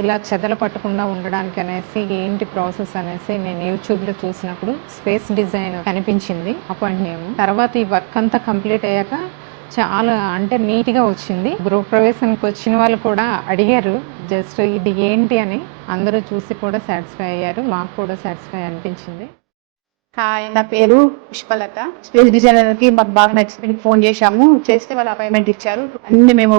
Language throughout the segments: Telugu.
ఇలా చెదలు పట్టకుండా ఉండడానికి అనేసి ఏంటి ప్రాసెస్ అనేసి నేను యూట్యూబ్లో చూసినప్పుడు స్పేస్ డిజైన్ కనిపించింది అపాయింట్ నేమ్. తర్వాత ఈ వర్క్ అంతా కంప్లీట్ అయ్యాక చాలా అంటే నీట్గా వచ్చింది. గృహప్రవేశానికి వచ్చిన వాళ్ళు కూడా అడిగారు జస్ట్ ఇది ఏంటి అని. అందరూ చూసి కూడా సాటిస్ఫై అయ్యారు, మాకు కూడా సాటిస్ఫై అనిపించింది. హాయ్, నా పేరు పుష్పలత. స్పేస్ డిజైనర్కి మాకు బాగా నచ్చి ఫోన్ చేశాము. చేస్తే వాళ్ళు అపాయింట్మెంట్ ఇచ్చారు. అన్ని మేము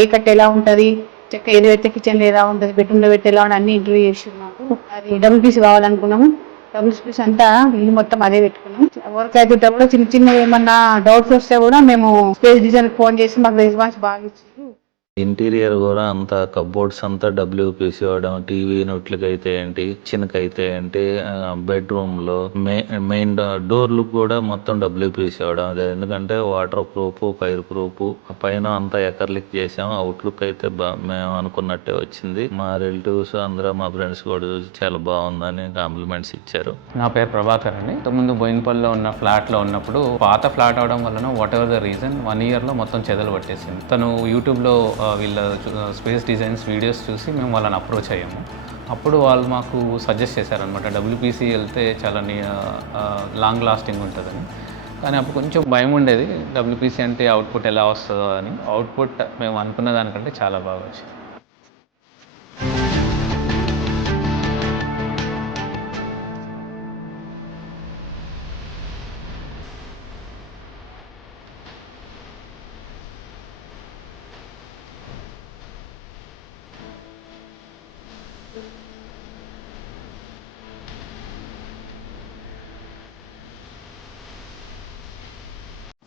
ఏ కట్ ఎలా ఉంటుంది, చెక్క ఏది పెడితే కిచెన్ ఎలా ఉంటుంది, బెడ్రూమ్లో పెడితే ఎలా ఉంటుంది అన్ని ఇంటర్వ్యూ చేసారు. మాకు అది డబ్ల్యూపీసీ కావాలనుకున్నాము. డబ్ల్యూపీసీ అంతా ఇల్లు మొత్తం అదే పెట్టుకున్నాం. వర్క్ అయితే కూడా చిన్న చిన్న ఏమన్నా డౌట్స్ వస్తే కూడా మేము స్పేస్ డిజైనర్కి ఫోన్ చేసి మాకు రెస్పాన్స్ బాగా ఇచ్చారు. ఇంటీరియర్ కూడా అంతా కబోర్డ్స్ అంతా డబ్ల్యూపీసీ వాడడం, టీవీ యూనిట్లకి అయితే ఏంటి, కిచెన్కి అయితే ఏంటి, బెడ్రూమ్ లో మెయిన్ డోర్లు కూడా మొత్తం డబ్ల్యూపీసీ వాడడం. అదే ఎందుకంటే వాటర్ ప్రూఫ్, ఫైర్ ప్రూఫ్, పైన అంతా ఎకర్లిక్ చేసాం. అవుట్లుక్ అయితే మేము అనుకున్నట్టే వచ్చింది. మా రిలేటివ్స్ అందరూ, మా ఫ్రెండ్స్ కూడా చూసి చాలా బాగుందని కాంప్లిమెంట్స్ ఇచ్చారు. నా పేరు ప్రభాకర్ అండి. ఇంతకుముందు బోయినపల్లిలో ఉన్న ఫ్లాట్లో ఉన్నప్పుడు పాత ఫ్లాట్ అవడం వలన వాట్ ఎవర్ ద రీజన్ 1 yearలో మొత్తం చెదలు పట్టేసింది. తను యూట్యూబ్లో వీళ్ళ స్పేస్ డిజైన్స్ వీడియోస్ చూసి మేము వాళ్ళని అప్రోచ్ అయ్యాము. అప్పుడు వాళ్ళు మాకు సజెస్ట్ చేశారనమాట, డబ్ల్యూపీసీ వెళ్తే చాలా లాంగ్ లాస్టింగ్ ఉంటుందని. కానీ అప్పుడు కొంచెం భయం ఉండేది, డబ్ల్యూపీసీ అంటే అవుట్పుట్ ఎలా వస్తుందో అని. అవుట్పుట్ మేము అనుకున్న దానికంటే చాలా బాగా వచ్చింది.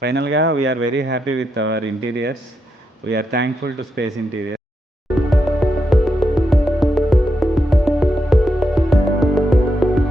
Finally, we are very happy with our interiors. We are thankful to Space Interiors.